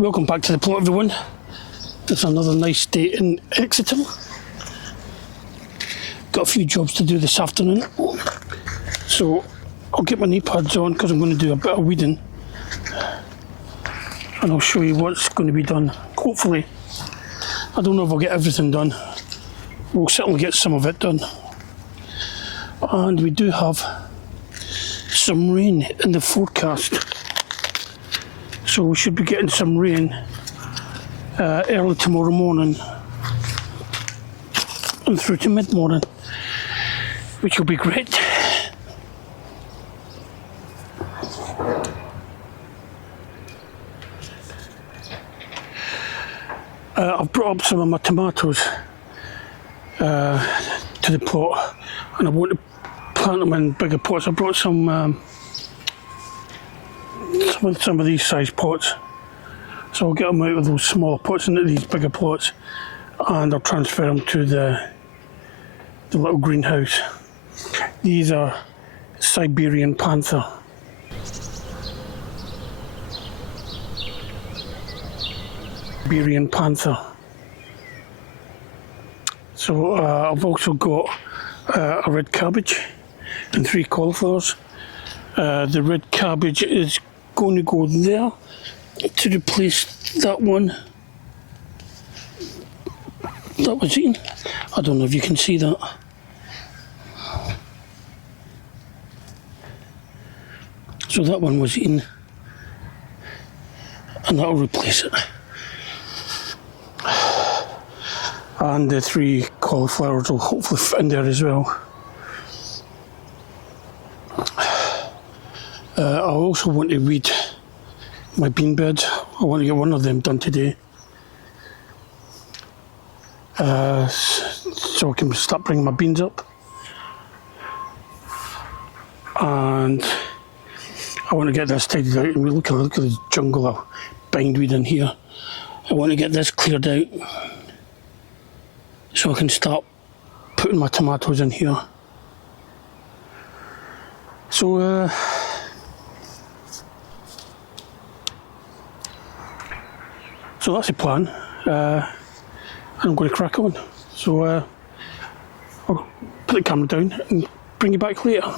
Welcome back to the plot, everyone. It's another nice day in Exeter. Got a few jobs to do this afternoon, so I'll get my knee pads on because I'm going to do a bit of weeding, and I'll show you what's going to be done. Hopefully, I don't know if I'll get everything done. We'll certainly get some of it done. And we do have some rain in the forecast, so we should be getting some rain early tomorrow morning and through to mid-morning, which will be great. I've brought up some of my tomatoes to the pot, and I want to plant them in bigger pots. I brought some of these size pots, so I'll get them out of those smaller pots into these bigger pots, and I'll transfer them to the little greenhouse. These are Siberian Panther. Siberian Panther. So I've also got a red cabbage and 3 cauliflowers. The red cabbage is going to go there to replace that one that was eaten. I don't know if you can see that. So that one was eaten, and that'll replace it. And the 3 cauliflowers will hopefully fit in there as well. I also want to weed my bean beds. I want to get one of them done today, so I can start bringing my beans up. And I want to get this tidied out. And look at the jungle of bindweed in here. I want to get this cleared out so I can start putting my tomatoes in here. So so that's the plan. I'm going to crack on. So I'll put the camera down and bring you back later.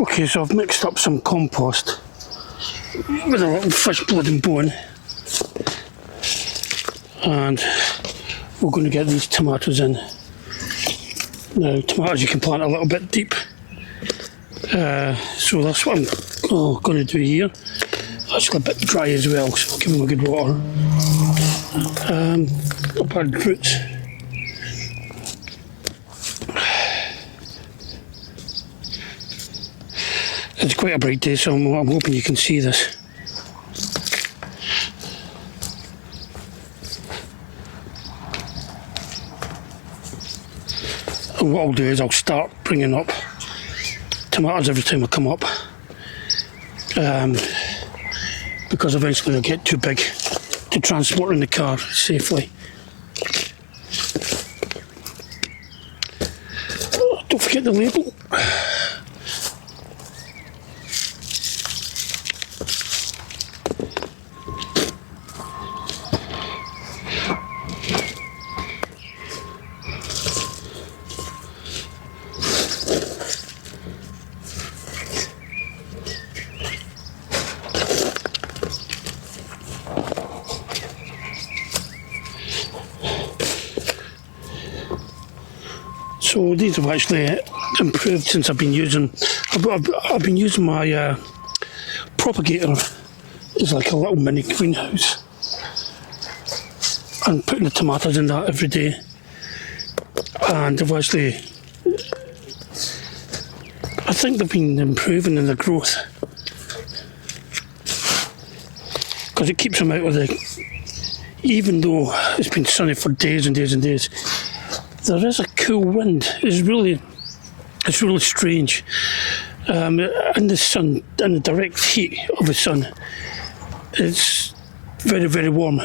Okay, so I've mixed up some compost with a little fish blood and bone. And we're going to get these tomatoes in. Now, tomatoes you can plant a little bit deep. So that's what I'm going to do here. Actually a bit dry as well, so I'll give them a good water. I'll add roots. It's quite a bright day, so I'm hoping you can see this. And what I'll do is I'll start bringing up tomatoes every time I come up, because eventually they'll get too big to transport in the car safely. Don't forget the label. So these have actually improved since I've been using. I've been using my propagator as like a little mini greenhouse, and putting the tomatoes in that every day. And they've actually, I think they've been improving in their growth, because it keeps them out of the. Even though it's been sunny for days and days and days, there is a cool wind. It's really strange. In the sun, in the direct heat of the sun, it's very, very warm.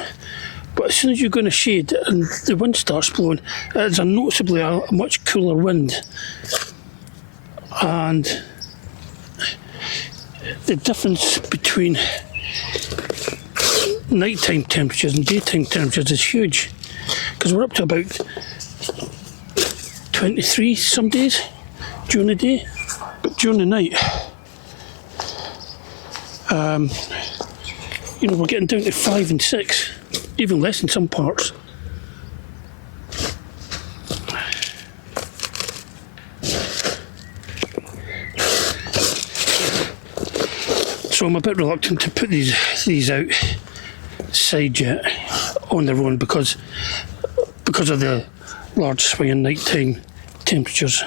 But as soon as you go in the shade and the wind starts blowing, it's a noticeably a much cooler wind. And the difference between nighttime temperatures and daytime temperatures is huge, because we're up to about 23 some days during the day, but during the night, we're getting down to 5 and 6, even less in some parts. So I'm a bit reluctant to put these out side yet on their own because of the large swing in nighttime temperatures.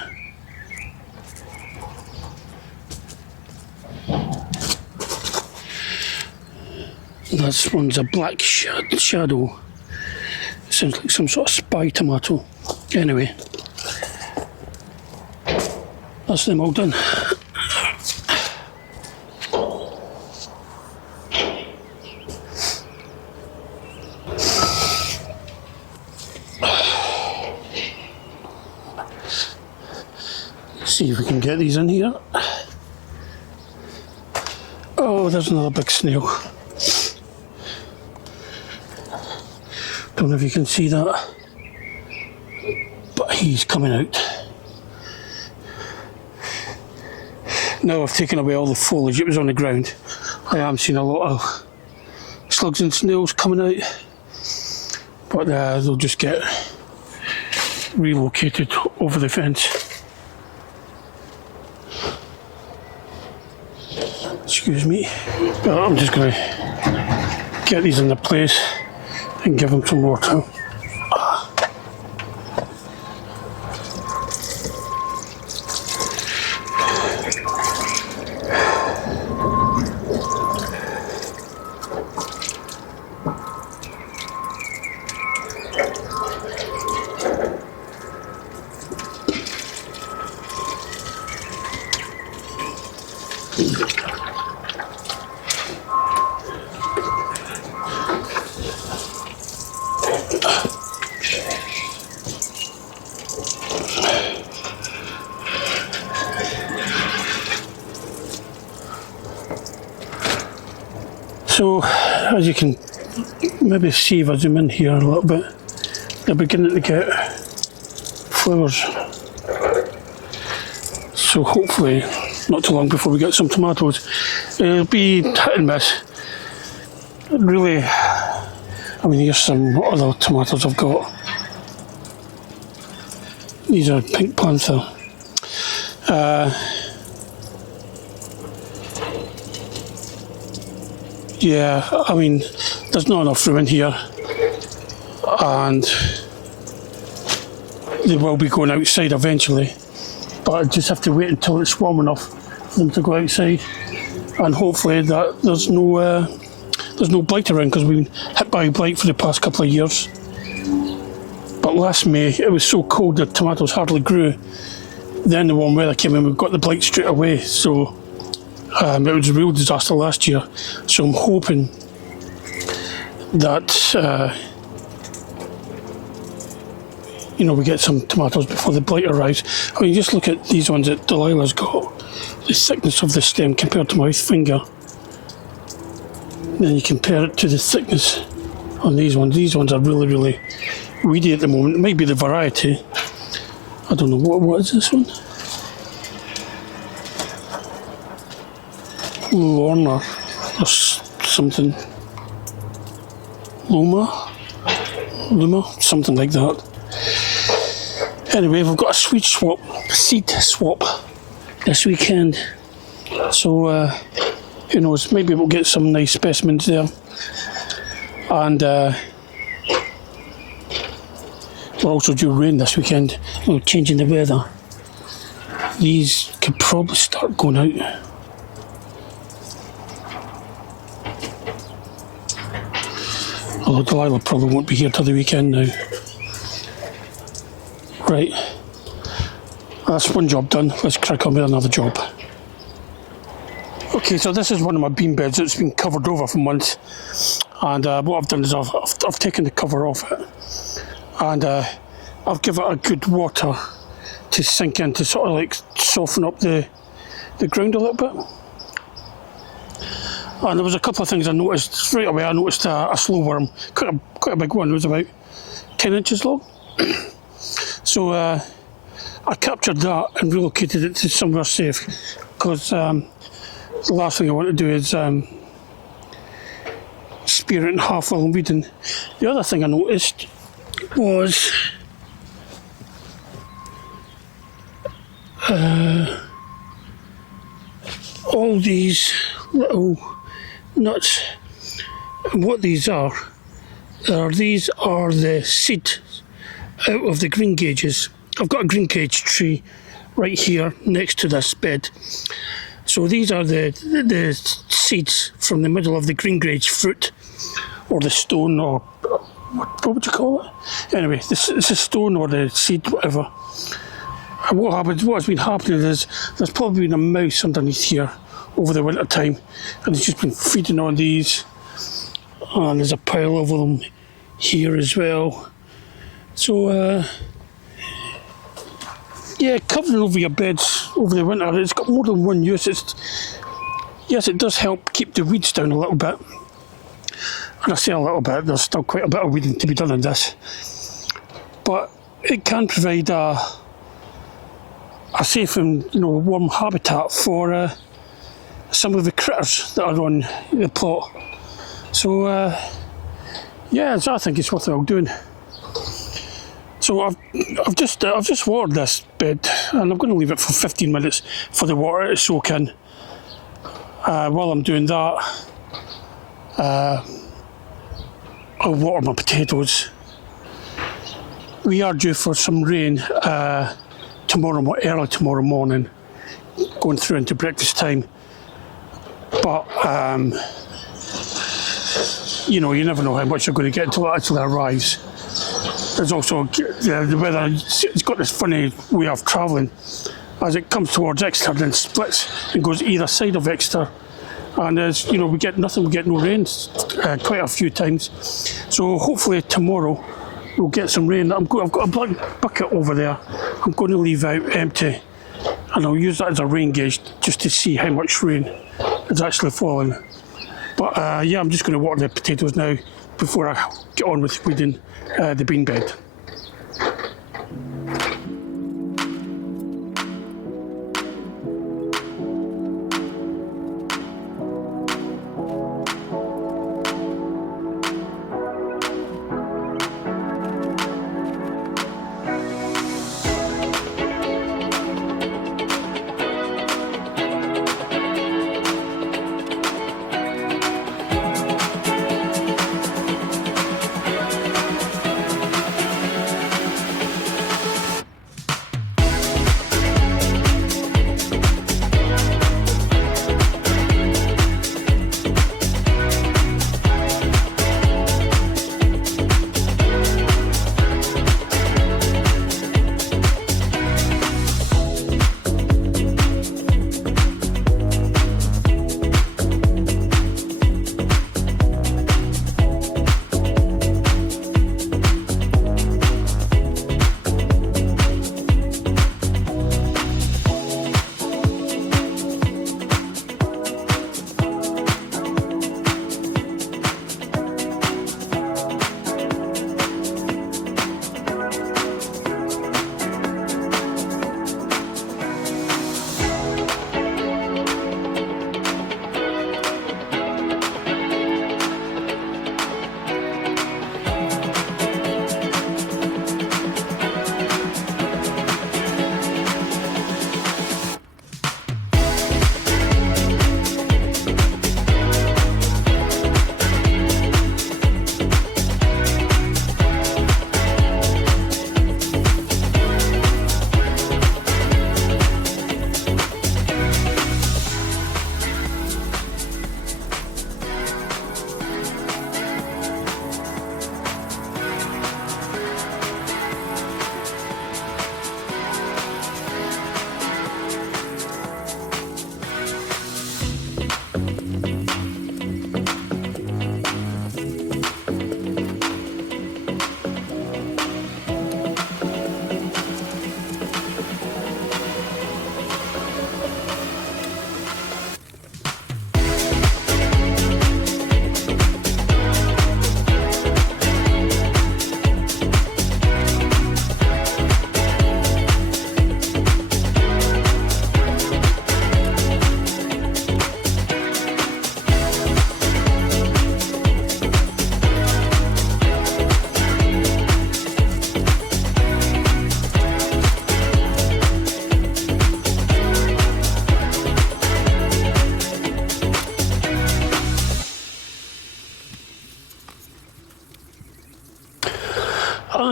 This one's a black shadow. Sounds like some sort of spy tomato. Anyway, that's them all done. See if we can get these in here. Oh, there's another big snail. Don't know if you can see that, but he's coming out. Now I've taken away all the foliage that was on the ground, I am seeing a lot of slugs and snails coming out, but they'll just get relocated over the fence. Excuse me, but I'm just going to get these in the place and give them some water. So, as you can maybe see if I zoom in here a little bit, they're beginning to get flowers. So hopefully not too long before we get some tomatoes. It'll be hit and miss. Really, I mean, here's some other tomatoes I've got. These are Pink Panther. Yeah, I mean, there's not enough room in here, and they will be going outside eventually, but I just have to wait until it's warm enough for them to go outside, and hopefully that there's no blight around, because we've been hit by blight for the past couple of years. But last May it was so cold that tomatoes hardly grew. Then the warm weather came in, we got the blight straight away, so it was a real disaster last year. So I'm hoping that we get some tomatoes before the blight arrives. I mean, just look at these ones that Delilah's got, the thickness of the stem compared to my finger. Then you compare it to the thickness on these ones. These ones are really, really weedy at the moment. It might be the variety. I don't know, what is this one? Lorna or something. Luma, something like that. Anyway, we've got a seed swap this weekend. So who knows, maybe we'll get some nice specimens there. And we're also due rain this weekend, changing the weather. These could probably start going out. Although Delilah probably won't be here till the weekend now. Right, that's one job done. Let's crack on with another job. Okay, so this is one of my bean beds that's been covered over for months, and what I've done is I've taken the cover off it, and I've given it a good water to sink in, to sort of like soften up the ground a little bit. And there was a couple of things I noticed straight away. I noticed a slow worm, quite a big one. It was about 10 inches long. So I captured that and relocated it to somewhere safe, because the last thing I want to do is spear it in half while I'm weeding. The other thing I noticed was all these little nuts. And what these are the seeds out of the green gages. I've got a green gage tree right here next to this bed. So these are the seeds from the middle of the green gage fruit, or the stone, or what would you call it? Anyway, it's a stone or the seed, whatever. And what's been happening is there's probably been a mouse underneath here over the winter time, and it's just been feeding on these, and there's a pile of them here as well. So yeah, covering over your beds over the winter, it's got more than one use. Yes, it does help keep the weeds down a little bit. And I say a little bit, there's still quite a bit of weeding to be done in this. But it can provide a safe and warm habitat for some of the critters that are on the plot. So yeah, so I think it's worthwhile doing. So I've just watered this bed, and I'm going to leave it for 15 minutes for the water to soak in. While I'm doing that, I'll water my potatoes. We are due for some rain early tomorrow morning, going through into breakfast time. But you never know how much you're going to get until it actually arrives. There's also the weather. It's got this funny way of travelling. As it comes towards Exeter, then splits and goes either side of Exeter. And as we get nothing, we get no rain quite a few times. So hopefully tomorrow we'll get some rain. I've got a black bucket over there. I'm going to leave out empty, and I'll use that as a rain gauge just to see how much rain is actually falling. But yeah, I'm just going to water the potatoes now before I get on with weeding the bean bed.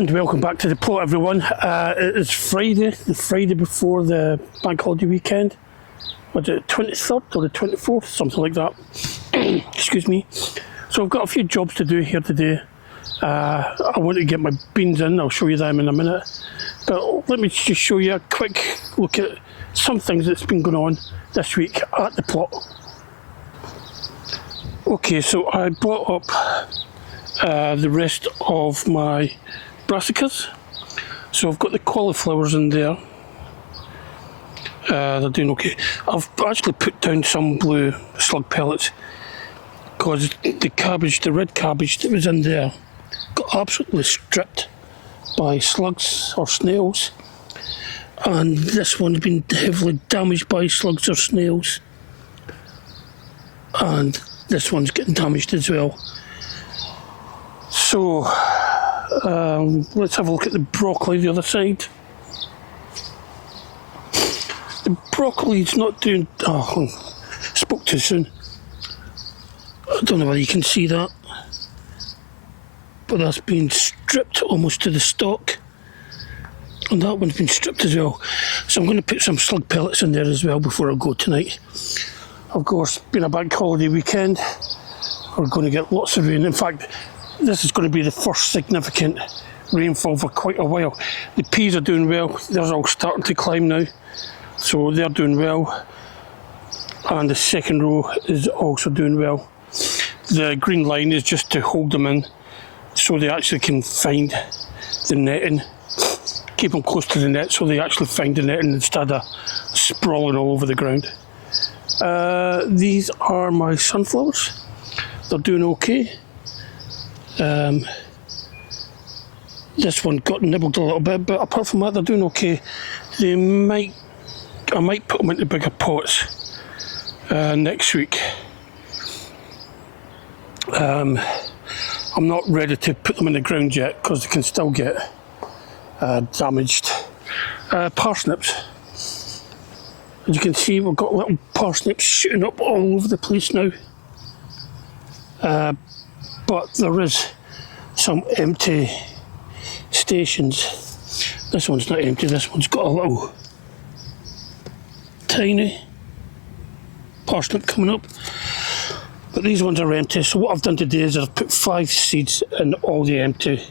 And welcome back to the plot, everyone. It is Friday, the Friday before the bank holiday weekend. Was it 23rd or the 24th? Something like that. Excuse me. So I've got a few jobs to do here today. I want to get my beans in. I'll show you them in a minute. But let me just show you a quick look at some things that's been going on this week at the plot. Okay, so I brought up the rest of my brassicas. So I've got the cauliflowers in there. They're doing okay. I've actually put down some blue slug pellets because the cabbage, the red cabbage that was in there, got absolutely stripped by slugs or snails. And this one's been heavily damaged by slugs or snails. And this one's getting damaged as well. So, let's have a look at the broccoli the other side. The broccoli's not doing... Oh, spoke too soon. I don't know whether you can see that. But that's been stripped almost to the stalk. And that one's been stripped as well. So I'm going to put some slug pellets in there as well before I go tonight. Of course, being a bank holiday weekend, we're going to get lots of rain. In fact, this is going to be the first significant rainfall for quite a while. The peas are doing well. They're all starting to climb now. So they're doing well. And the second row is also doing well. The green line is just to hold them in so they actually can find the netting. Keep them close to the net so they actually find the netting instead of sprawling all over the ground. These are my sunflowers. They're doing okay. This one got nibbled a little bit, but apart from that, they're doing okay. I might put them into bigger pots next week. I'm not ready to put them in the ground yet because they can still get damaged. Parsnips. As you can see, we've got little parsnips shooting up all over the place now. But there is some empty stations. This one's not empty, this one's got a little tiny parsnip coming up. But these ones are empty, so what I've done today is I've put 5 seeds in all the empty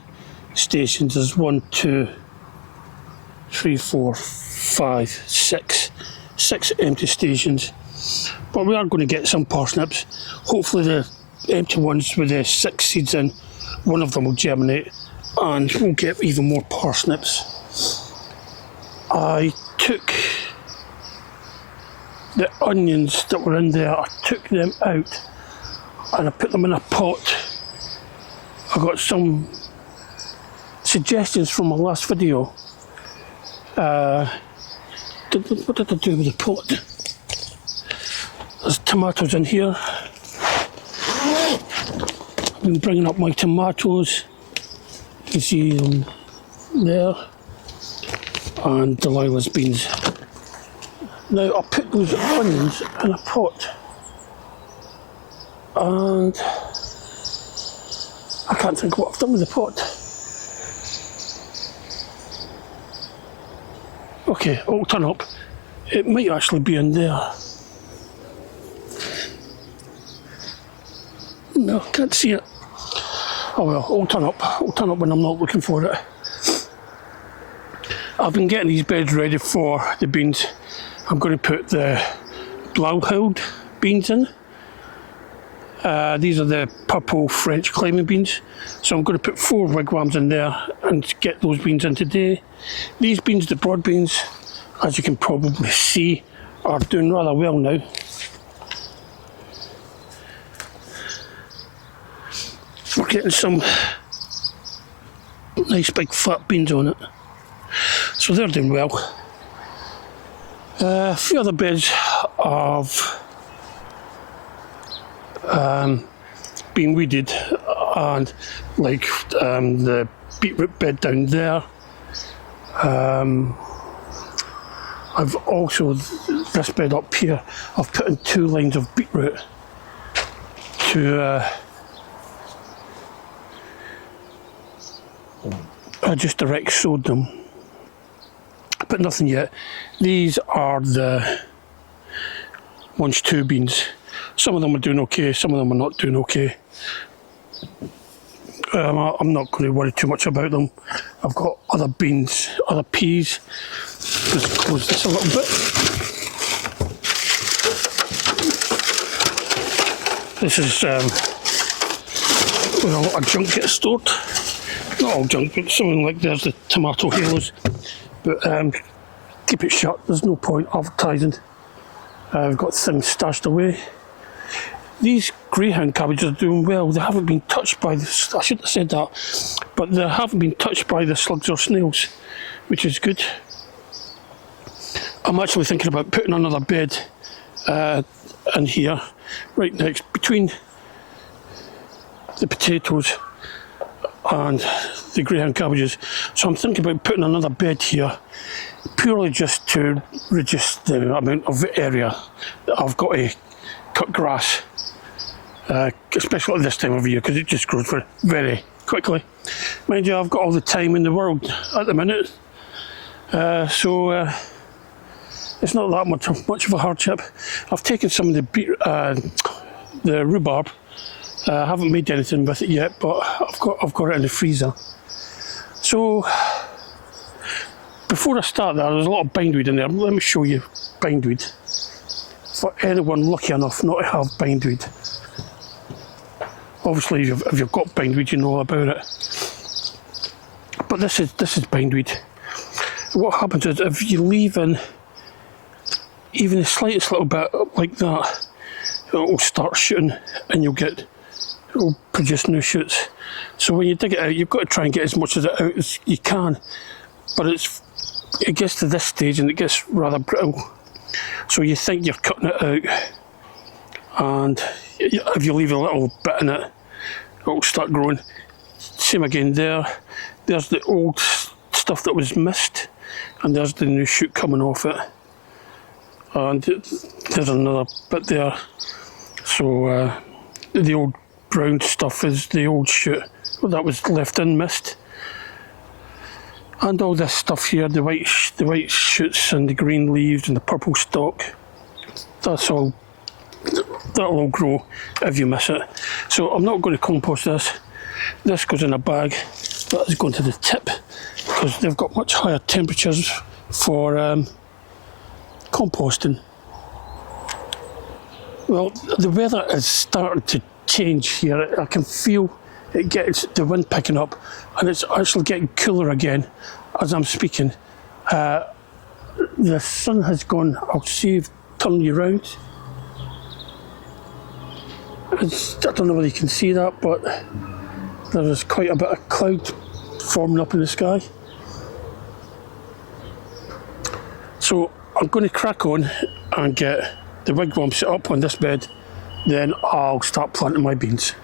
stations. There's 1, 2, 3, 4, 5, 6. 6 empty stations. But we are going to get some parsnips. Hopefully the empty ones with the 6 seeds in, one of them will germinate and we'll get even more parsnips. I took the onions that were in there, I took them out and I put them in a pot. I got some suggestions from my last video. What did I do with the pot? There's tomatoes in here. I've been bringing up my tomatoes. You can see them there. And Delilah's beans. Now I put those onions in a pot. And I can't think what I've done with the pot. Okay, it'll turn up. It might actually be in there. No, can't see it. Oh well, it'll turn up. It'll turn up when I'm not looking for it. I've been getting these beds ready for the beans. I'm going to put the Blauhild beans in. These are the purple French climbing beans. So I'm going to put 4 wigwams in there and get those beans in today. These beans, the broad beans, as you can probably see, are doing rather well now. We're getting some nice big fat beans on it. So they're doing well. A few other beds have been weeded, and like the beetroot bed down there. I've also, this bed up here, I've put in 2 lines of beetroot to I just direct sowed them, but nothing yet. These are the Munch 2 beans. Some of them are doing okay, some of them are not doing okay. I'm not going to worry too much about them. I've got other beans, other peas. Just close this a little bit. This is where a lot of junk gets stored. Not all junk, but something like there's the tomato halos. But keep it shut, there's no point advertising. I've got things stashed away. These greyhound cabbages are doing well. They haven't been touched by this. I shouldn't have said that, but they haven't been touched by the slugs or snails, which is good. I'm actually thinking about putting another bed in here, right next between the potatoes and the greyhound cabbages. So I'm thinking about putting another bed here, purely just to reduce the amount of area that I've got to cut grass. Especially at this time of year, because it just grows very quickly. Mind you, I've got all the time in the world at the minute, so it's not that much of a hardship. I've taken some of the rhubarb. I haven't made anything with it yet, but I've got it in the freezer. So before I start that, there's a lot of bindweed in there. Let me show you bindweed. For anyone lucky enough not to have bindweed. Obviously, if you've got bindweed, you know all about it. But this is bindweed. What happens is if you leave in even the slightest little bit like that, it will start shooting, and it'll produce new shoots. So when you dig it out, you've got to try and get as much of it out as you can. But it gets to this stage and it gets rather brittle. So you think you're cutting it out, and if you leave a little bit in it, it'll start growing. Same again there. There's the old stuff that was missed, and there's the new shoot coming off it. And there's another bit there. So the old brown stuff is the old shoot that was left in mist. And all this stuff here, the white shoots and the green leaves and the purple stalk, that'll all grow if you miss it. So I'm not going to compost this. This goes in a bag. That is going to the tip, because they've got much higher temperatures for composting. Well, the weather is starting to change here. I can feel it gets the wind picking up, and it's actually getting cooler again as I'm speaking. The sun has gone. I'll see if turn you round. I don't know whether you can see that, but there is quite a bit of cloud forming up in the sky. So I'm going to crack on and get the wigwam set up on this bed, then I'll start planting my beans.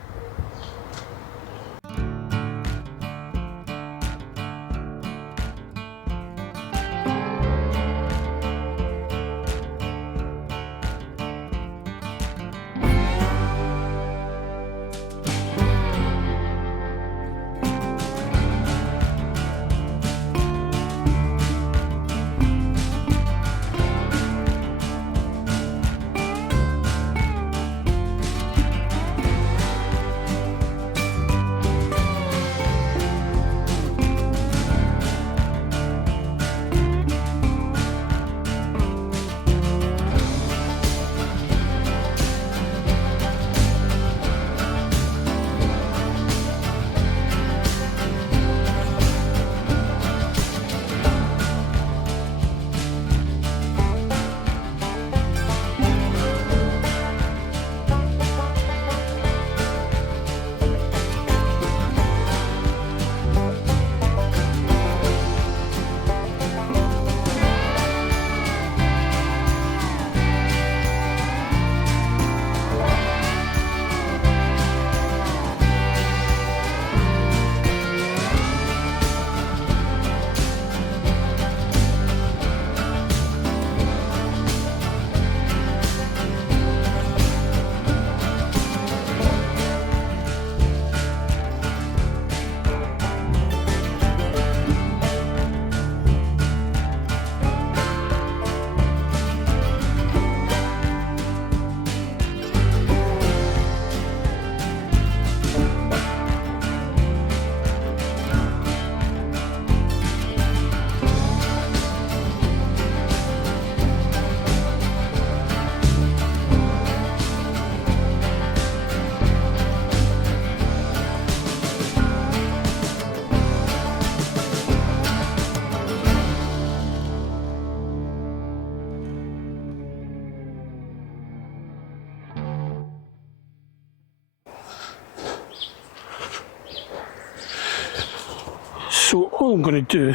all I'm going to do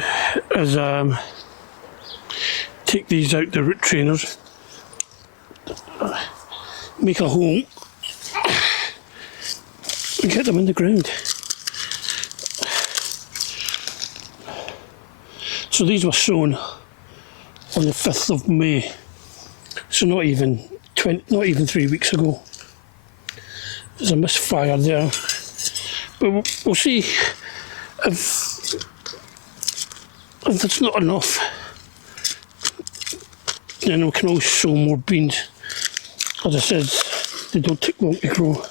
is take these out the root trainers, make a hole and get them in the ground. So these were sown on the 5th of May, so not even 3 weeks ago. There's a misfire there, but we'll see if that's not enough. Then we can always sow more beans. As I said, they don't take long to grow.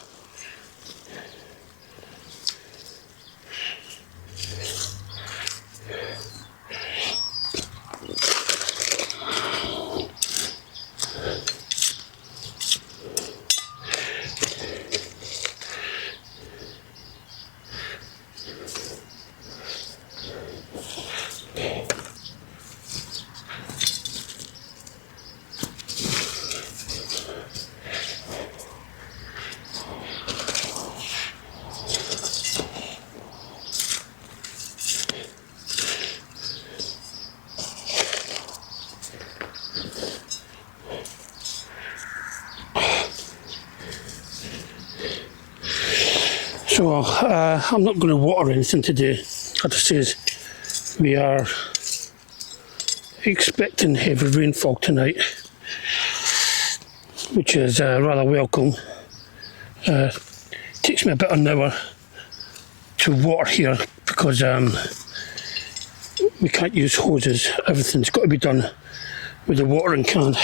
So I'm not going to water anything today. As I says, we are expecting heavy rainfall tonight, which is rather welcome. Takes me about an hour to water here because we can't use hoses. Everything's got to be done with a watering can.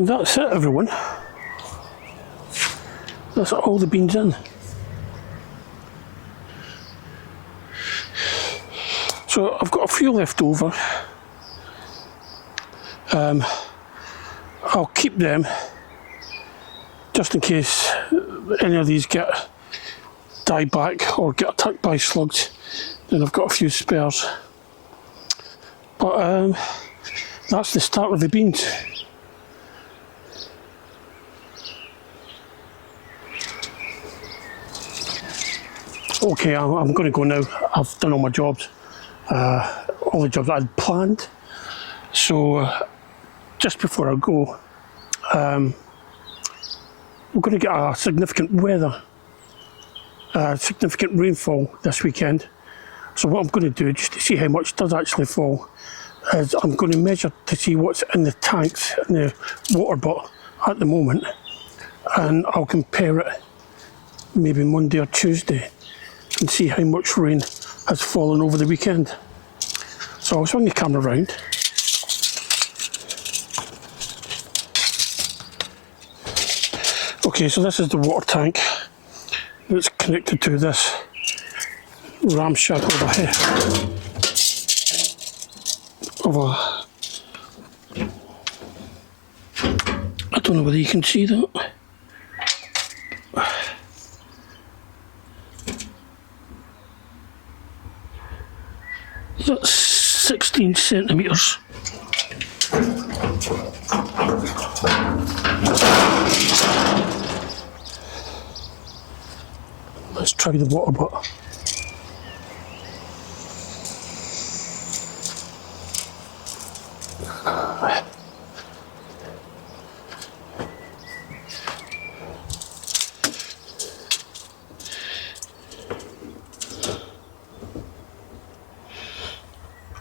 And that's it, everyone. That's all the beans in. So I've got a few left over. I'll keep them just in case any of these die back or get attacked by slugs. Then I've got a few spares. But that's the start of the beans. Okay, I'm going to go now. I've done all my jobs, all the jobs that I'd planned. So just before I go, we're going to get a significant weather, significant rainfall this weekend. So what I'm going to do, just to see how much does actually fall, is I'm going to measure to see what's in the tanks in the water butt at the moment, and I'll compare it maybe Monday or Tuesday and see how much rain has fallen over the weekend. So I'll swing the camera around. Okay, so this is the water tank that's connected to this ramshackle over here. I don't know whether you can see that. That's 16 centimetres. Let's try the water butt.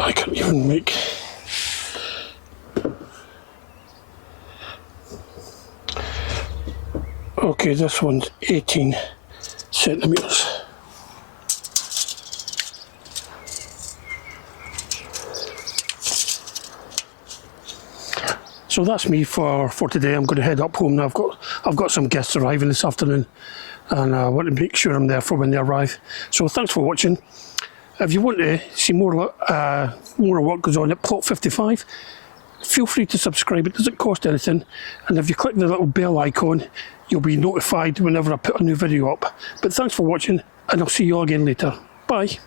I can't even make. Okay, this one's 18 centimetres. So that's me for today. I'm going to head up home now. I've got some guests arriving this afternoon, and I want to make sure I'm there for when they arrive. So thanks for watching. If you want to see more of what goes on at Plot 55, feel free to subscribe. It doesn't cost anything, and if you click the little bell icon, you'll be notified whenever I put a new video up. But thanks for watching, and I'll see you all again later. Bye.